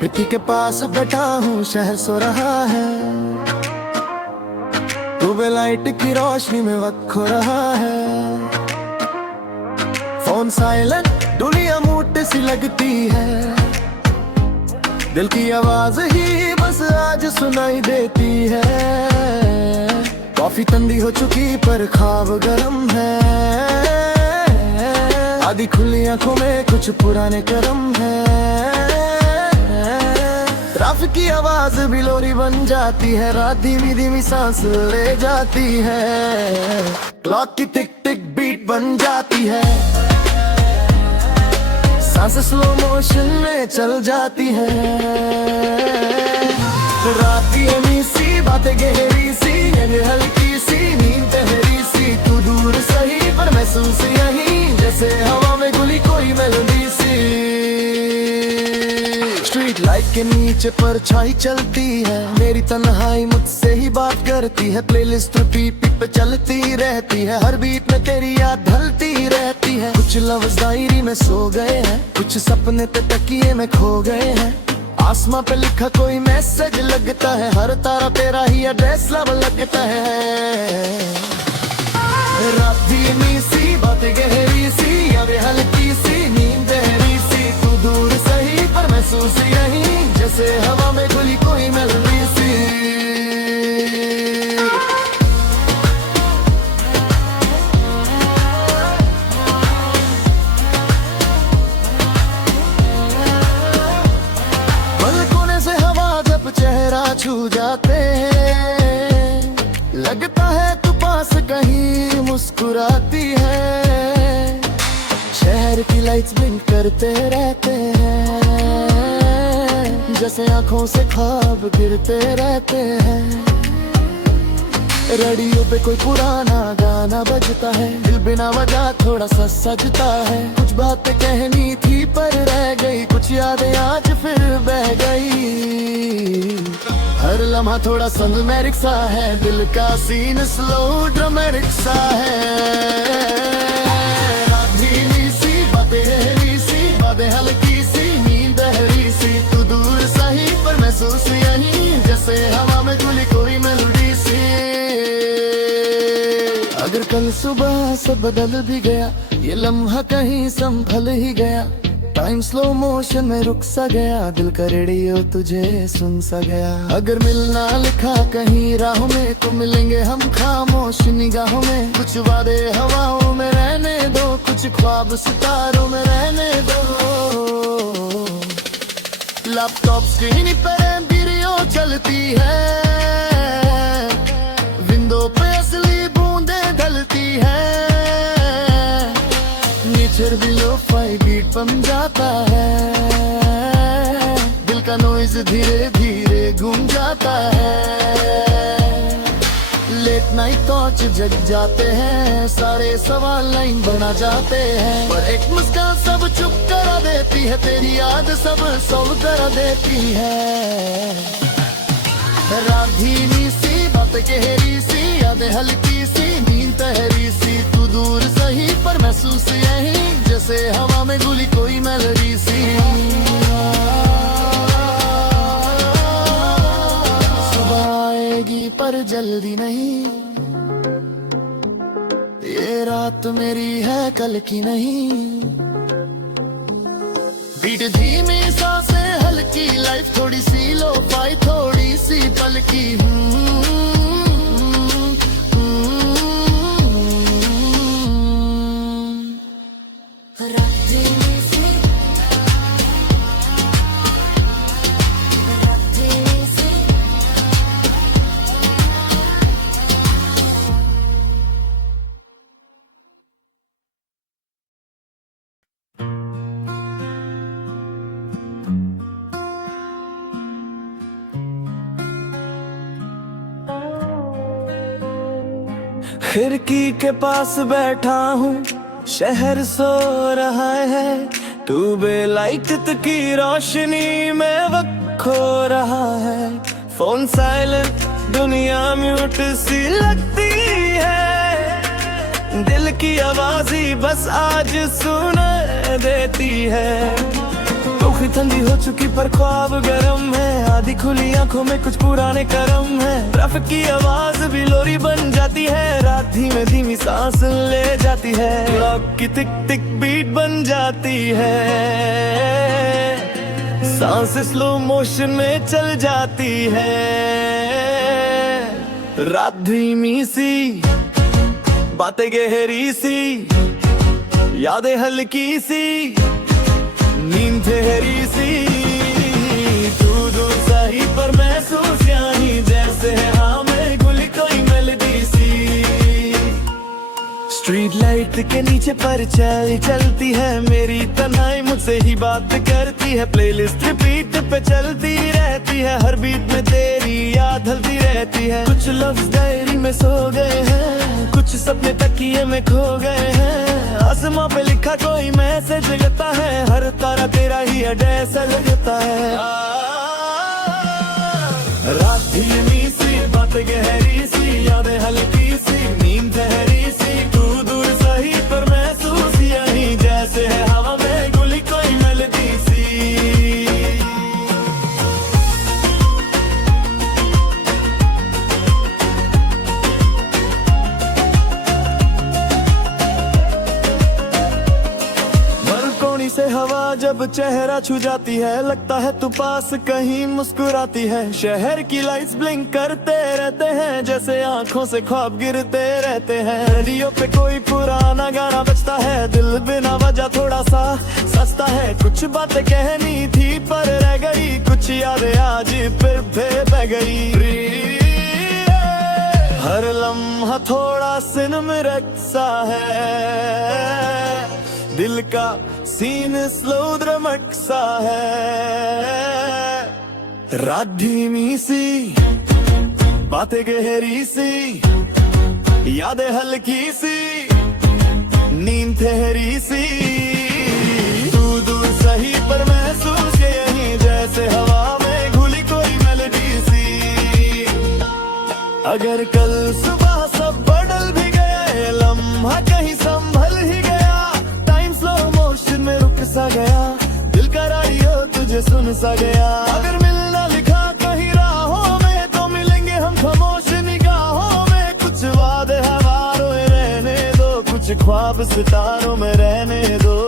खिड़की के पास बैठा हूँ, शहर सो रहा है। ट्यूबलाइट लाइट की रोशनी में वक्त खो रहा है। फोन साइलेंट, दुनिया मूट सी लगती है। दिल की आवाज ही बस आज सुनाई देती है। कॉफी ठंडी हो चुकी पर ख्वाब गरम है। आधी खुली आंखों में कुछ पुराने कर्म है। ट्रैफिक की आवाज भी लोरी बन जाती है। रात धीमी धीमी सांस ले जाती है। क्लॉक की टिक टिक बीट बन जाती है। सांस स्लो मोशन में चल जाती है। रात की हमी सी बातें गहरी सी, हल्की सी नींद तहरी सी। तू दूर सही पर महसूस यही, जैसे हवा में घुली कोई मेलोडी सी। स्ट्रीट लाइट के नीचे परछाई चलती है। मेरी तन्हाई मुझसे ही बात करती है। प्लेलिस्ट रिपीट पे चलती रहती है। हर बीट में तेरी याद ढलती रहती है। कुछ लफ्ज़ डायरी में सो गए हैं, कुछ सपने ते तकिए में खो गए हैं। आसमां पे लिखा कोई मैसेज लगता है। हर तारा तेरा ही एड्रेस लब लगता है। रात धीमी सी बातें गहरी सी, यादें हल्की सी नींद गहरी सी। तू दूर सही पर महसूस यही, जैसे हवा में घुली कोई मेलोडी सी। चेहरा छू जाते हैं, लगता है तू पास कहीं मुस्कुराती है। शहर की लाइट्स ब्लिंक करते रहते हैं, जैसे आंखों से ख्वाब गिरते रहते हैं। रेडियो पे कोई पुराना गाना बजता है। दिल बिना वजह थोड़ा सा सजता है। कुछ बातें कहनी थी पर रह गई, कुछ यादें आज फिर बह गई। हर लम्हा थोड़ा संगमेरिक सा है। दिल का सीन स्लो ड्रामेटिक सा है। धीमी सी बातें गहरी सी, बातें हल्की सी नींद गहरी सी। तू दूर सही पर महसूस यही, जैसे हवा में घुली कोई मेलोडी सी। अगर कल सुबह से बदल भी गया, ये लम्हा कहीं संभल ही गया। टाइम स्लो मोशन में रुक सा गया। दिल का रेडियो तुझे सुन सा गया। अगर मिलना लिखा कहीं राहों में, तो मिलेंगे हम खामोश निगाहों में। कुछ वादे हवाओं में रहने दो, कुछ ख्वाब सितारों में रहने दो। लैपटॉप स्क्रीन पर वीडियो चलती है। विंडो पे असली बूंदें ढलती है। नेचर भी लो-फाई बीट बन जाता है। दिल का नॉइज धीरे धीरे गूंज जाता है। लेट नाइट टॉर्च जग जाते हैं। सारे सवाल लाइन बना जाते हैं, पर एक मुस्कान सब चुप करा देती है। तेरी याद सब सॉल्व करा देती है। रात धीमी सी बातें गहरी सी, यादें हल्की सी नींद तहरी सी। तू दूर सही पर महसूस यही, जैसे हवा में घुली कोई मेलोडी सी। सुबह आएगी पर जल्दी नहीं, ये रात मेरी है कल की नहीं। बीट धीमी सांसें हल्की, लाइफ थोड़ी सी लो-फाई थोड़ी सी पलकी। खिड़की के पास बैठा हूँ, शहर सो रहा है। ट्यूबलाइट की रोशनी में वक्त खो रहा है। फोन साइलेंट, दुनिया म्यूट सी लगती है। दिल की आवाज ही बस आज सुन देती है। तू काफी ठंडी हो चुकी पर ख्वाब गरम है, आधी खुली आंखों में कुछ पुराने करम है। ट्रैफिक की आवाज भी लोरी बन जाती है, रात धीमे धीमी सांस ले जाती है। क्लॉक की टिक टिक बीट बन जाती है, सांस स्लो मोशन में चल जाती है। रात धीमी सी, बातें गहरी सी, यादें हल्की सी, नींद ठहरी सी। तू दूर सही पर महसूस यानी जैसे है हाँ में गुली कोई मेलोडी सी। स्ट्रीट लाइट के नीचे पर चलती है, मेरी तन्हाई मुझसे ही बात करती है। प्लेलिस्ट रिपीट पे चलती रहती है, हर बीट में तेरी याद ढलती रहती है। कुछ लफ्ज डायरी में सो गए हैं, कुछ सपने तकिए में खो गए हैं। आसमां पे लिखा कोई मैसेज लगता है, हर तारा तेरा ही एड्रेस लगता है। रात धीमी सी, बातें गहरी सी, यादें हल्की सी, नींद ठहरी सी। तू दूर सही पर महसूस यही जैसे है हवा में गुली कोई मेलोडी सी। से हवा जब चेहरा छू जाती है, लगता है तू पास कहीं मुस्कुराती है। शहर की लाइट्स ब्लिंक करते रहते हैं, जैसे आंखों से ख्वाब गिरते रहते हैं। रेडियो पे कोई पुराना गाना बजता है, दिल बिना वजह थोड़ा सा सस्ता है। कुछ बातें कहनी थी पर रह गई, कुछ यादें आज फिर बह गई। हर लम्हा थोड़ा सिनमरक सा है, दिल का सीन स्लो द्रमक सा है। रात धीमी सी, बातें गहरी सी, यादें हल्की सी, नींद ठहरी सी। तू दूर सही पर महसूस यही जैसे हवा में घुली कोई मेलोडी सी। अगर कल सुबह सब बदल भी गया, लम्हा कहीं संभल ही गया, में रुक सा गया, दिल का रेडियो तुझे सुन सा गया। अगर मिलना लिखा कहीं राहों में, तो मिलेंगे हम खामोश निगाहों में। कुछ वादे हवारों में रहने दो, कुछ ख्वाब सितारों में रहने दो।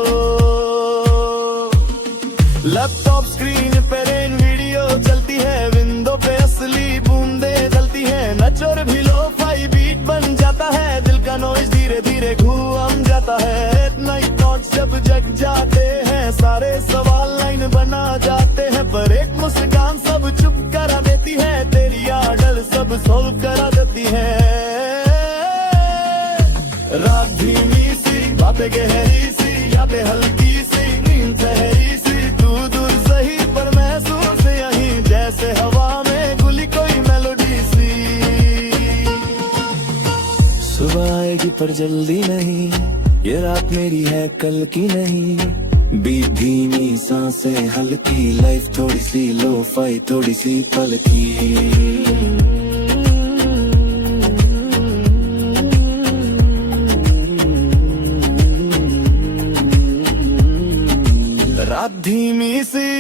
लैपटॉप स्क्रीन पे रेन वीडियो चलती है, विंडो पे असली बूंदे ढलती है। नच और भी लो फाई बीट बन जाता है, दिल का नॉइज धीरे धीरे घूम जाता है। नाइट थॉट्स जब जग जाते हैं, सारे सवाल लाइन बना जाते हैं, पर एक मुस्कान सब चुप करा देती है। तेरी आडल सब सोल्व करा देती है। रात धीमी सी, बातें गहरी सी, यादें हल्की सी, नींद ठहरी सी। तू दूर सही पर महसूस यही जैसे हवा में गुली कोई मेलोडी सी। सुबह आएगी पर जल्दी नहीं, ये रात मेरी है कल की नहीं। बीट धीमी, सांसें हल्की, लाइफ थोड़ी सी लो फाई, थोड़ी सी पलकी। रात धीमी सी।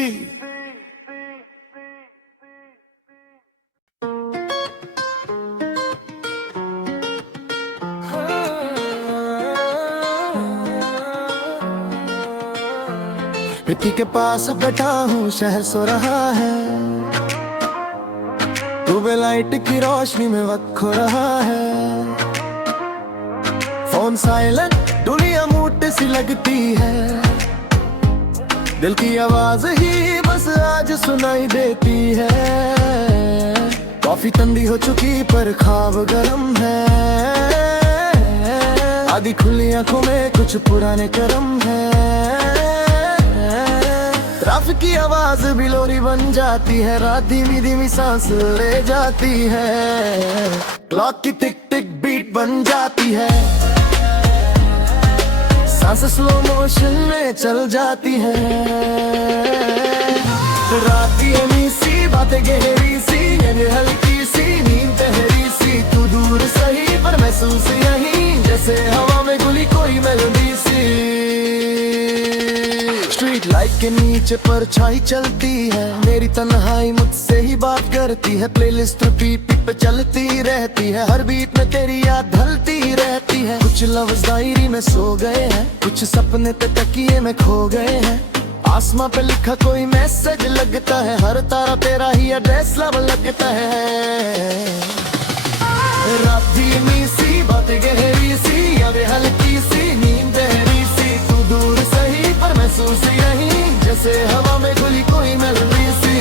मिट्टी के पास बैठा हूँ, शहर सो रहा है। ट्यूबवेल लाइट की रोशनी में वक्त खो रहा है। फोन साइलेंट, दुनिया मूट सी लगती है। दिल की आवाज ही बस आज सुनाई देती है। कॉफी ठंडी हो चुकी पर ख्वाब गरम है, आधी खुली आंखों में कुछ पुराने करम है। ट्रैफिक की आवाज भी लोरी बन जाती है, रात धीमी धीमी सांस ले जाती है। क्लॉक की टिक टिक बीट बन जाती है, सांस स्लो मोशन में चल जाती है। रात की हमी सी, बातें गहरी सी, यादें हल्की सी, नींद ठहरी सी। तू दूर सही पर महसूस यही जैसे हवा में घुली कोई मेलोडी सी। स्ट्रीट लाइट के नीचे परछाई चलती है, मेरी तन्हाई मुझसे ही बात करती है। प्लेलिस्ट रिपीट पे चलती रहती है, हर बीट में तेरी याद ढलती रहती है। कुछ लफ्ज़ डायरी में सो गए हैं, कुछ सपने ते तकिए में खो गए हैं। आसमां पे लिखा कोई मैसेज लगता है, हर तारा तेरा ही एड्रेस लब लगता है। रात धीमी सी, बातें गहरी सी, यादें हल्की सी, नींद गहरी सी। तू दूर सही पर महसूस यही, जैसे हवा में घुली कोई मेलोडी सी।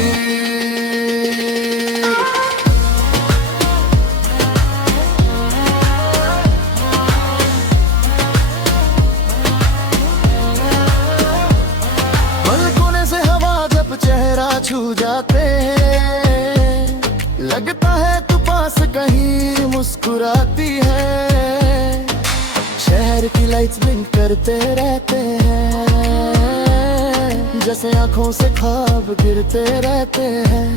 कोने से हवा जब चेहरा छू जाते हैं, लगता है तू पास कहीं मुस्कुराती है। शहर की लाइट्स ब्लिंक करते रहते हैं, जैसे आंखों से ख्वाब गिरते रहते हैं।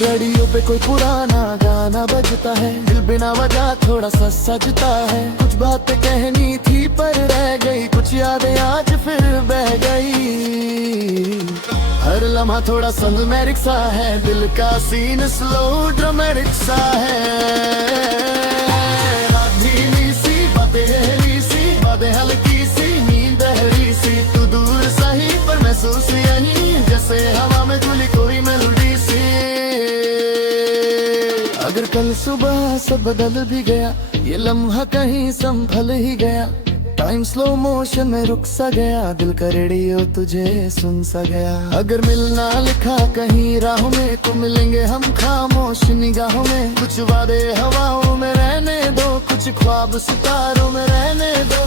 रेडियो पे कोई पुराना गाना बजता है, दिल बिना वजह थोड़ा सा सजता है। कुछ बातें कहनी थी पर रह गई, कुछ यादें आज फिर बह गई। हर लम्हा थोड़ा सनमेरिक सा है, दिल का सीन स्लो ड्रामेटिक सा है। रात धीमी सी, बातें गहरी सी, बातें हल्की सी, नींद गहरी सी। तू दूर सही पर महसूस यही, जैसे हवा में घुली कोई मेलोडी सी। अगर कल सुबह सब बदल भी गया, ये लम्हा कहीं संभल ही गया। टाइम स्लो मोशन में रुक सा गया, दिल का रेडियो तुझे सुन सा गया। अगर मिलना लिखा कहीं राहों में, तो मिलेंगे हम खामोश निगाहों में। कुछ वादे हवाओं में रहने दो, कुछ ख्वाब सितारों में रहने दो।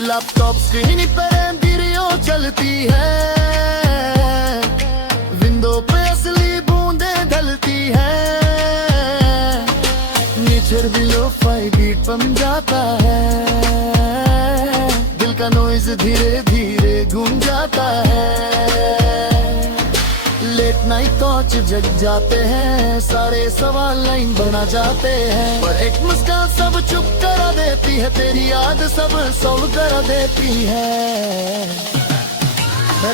लैपटॉप स्क्रीन पर एम्बिरियो चलती है, विंडो पे असली बूंदें ढलती है। नेचर भी लो फाई बीट बन जाता है, दिल का नॉइज धीरे धीरे घूम जाता है। लेट नाइट टॉर्च जग जाते हैं, सारे सवाल लाइन बना जाते हैं। पर एक मुस्कान सब चुप करा देती है, तेरी याद सब सॉल्व करा देती है।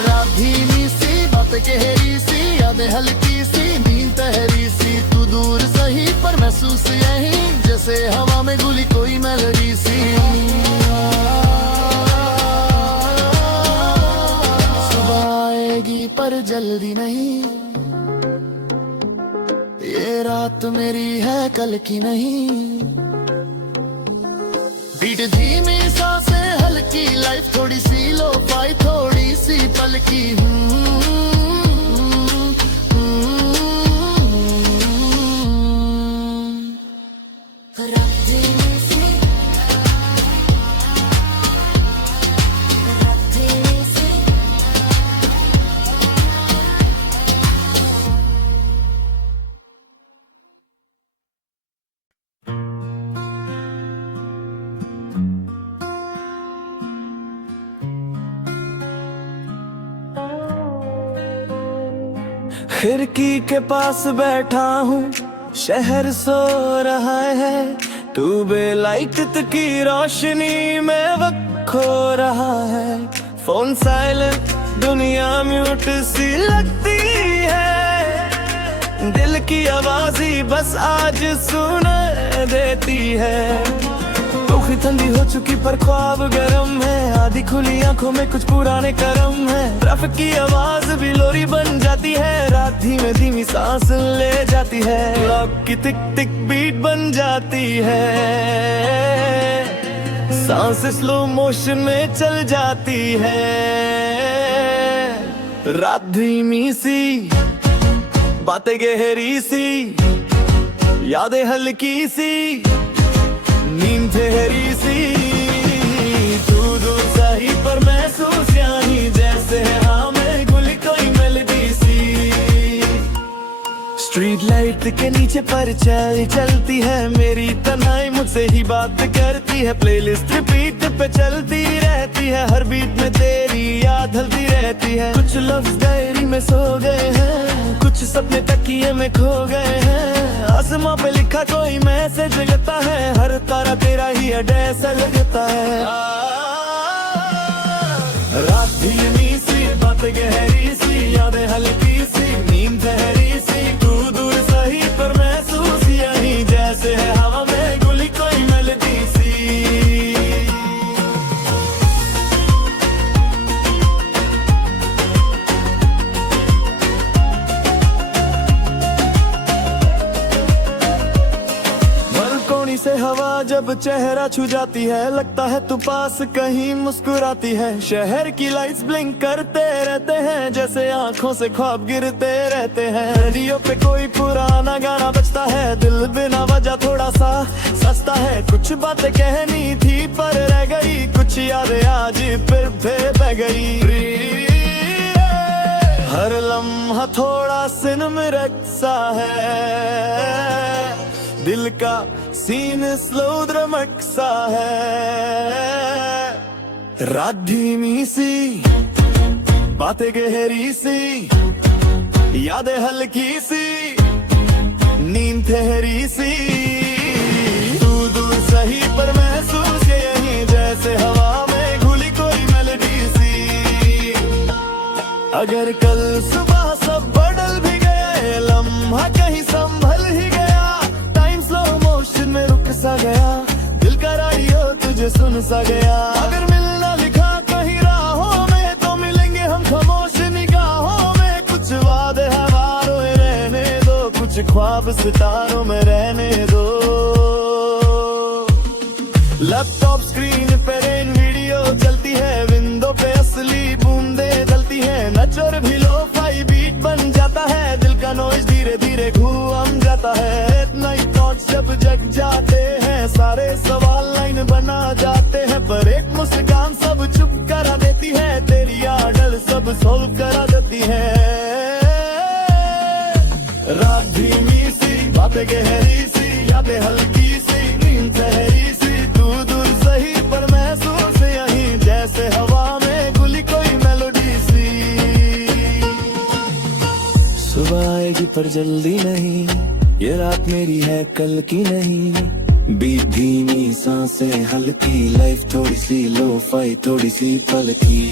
रात धीमी सी, बातें गहरी सी, यादें हल्की सी, नींद तहरी सी। तू दूर सही पर महसूस यही, जैसे हवा में घुली कोई मेलोडी सी। सुबह आएगी पर जल्दी नहीं, ये रात मेरी है कल की नहीं। बीट धीमी, सांसें हल्की, लाइफ थोड़ी सी लो पाई, थोड़ी सी पल की। खिड़की के पास बैठा हूँ, शहर सो रहा है। तू बेलाइट की रोशनी में वक्त खो रहा है। फोन साइलेंट, दुनिया म्यूट सी लगती है। दिल की आवाज ही बस आज सुन देती है। आँखें ठंडी हो चुकी पर ख्वाब गरम है। आधी खुली आंखों में कुछ पुराने करम है। ट्रैफिक की आवाज भी लोरी बन जाती है। रात धीमे धीमी सांस ले जाती है। क्लॉक की टिक टिक बीट बन जाती है। सांस स्लो मोशन में चल जाती है। रात धीमी सी, बातें गहरी सी, यादें हल्की सी, नींद ठहरी सी। तू दूर सही पर महसूस यानी जैसे हाँ मैं गुली कोई मेलोडी सी। स्ट्रीट लाइट के नीचे परछाई चलती है। मेरी तन्हाई मुझसे ही बात करती है। प्लेलिस्ट रिपीट पे चलती रहती है। हर बीट में तेरी याद हल्दी रहती है। कुछ लफ्ज डायरी में सो गए हैं। कुछ सपने तकिए में खो गए हैं। आसमां पे लिखा कोई मैसेज लगता है। हर तारा तेरा ही एड्रेस लगता है। रात धीमी सी, बात गहरी सी, यादें हल्की सी, नींद गहरी सी, तू दूर सही पर महसूस यही जैसे है हवा में गुली कोई मेलोडी सी। बालकोनी से हवा जब चेहरा छू जाती है, लगता है तू पास कहीं मुस्कुराती है। शहर की लाइट्स ब्लिंक करते रहते हैं, जैसे आंखों से ख्वाब गिरते रहते हैं। रेडियो पे कोई पुराना गाना बजता है, दिल बिना वजह थोड़ा सा सस्ता है। कुछ बातें कहनी थी पर रह गई, कुछ यादें आज फिर बह गई। हर लम्हा थोड़ा सिनमरक सा है, दिल का सीन स्लो द्रमक सा है। रात धीमी सी, बातें गहरी सी, यादें हल्की सी, नींद ठहरी सी, तू दूर सही पर महसूस यही जैसे हवा में घुली कोई मेलोडी सी। अगर कल सुबह सब बदल भी गए, लम्हा कहीं संभल ही गया, टाइम स्लो मोशन में रुक सा गया, दिल का रेडियो तुझे सुन सा गया। अगर मिलना लिखा कहीं राहों में, तो मिलेंगे हम खामोश निगाहों में। कुछ वादे हवारों में रहने दो, कुछ ख्वाब सितारों में रहने दो। लैपटॉप स्क्रीन पे रेन वीडियो चलती है, विंडो पे असली बूंदे डलती है। नचर भी लो फाई बीट बन जाता है, दिल का नॉइज धीरे धीरे घूम जाता है। इतना ही थॉट्स जब जग जाते हैं, सारे सवाल लाइन बना जाते हैं, पर एक मुस्कान सब चुप करा देती है। तेरी आडल सब सोल्व करा देती है। रात धीमी सी, बातें गहरी सी, यादें हल्की सी, नींद ठहरी सी, तू दूर सही पर महसूस यही जैसे हवा में गुली कोई मेलोडी सी। सुबह आएगी पर जल्दी नहीं, ये रात मेरी है कल की नहीं। बीट धीमी, सांसें हल्की, लाइफ थोड़ी सी लो फाई, थोड़ी सी पलकी।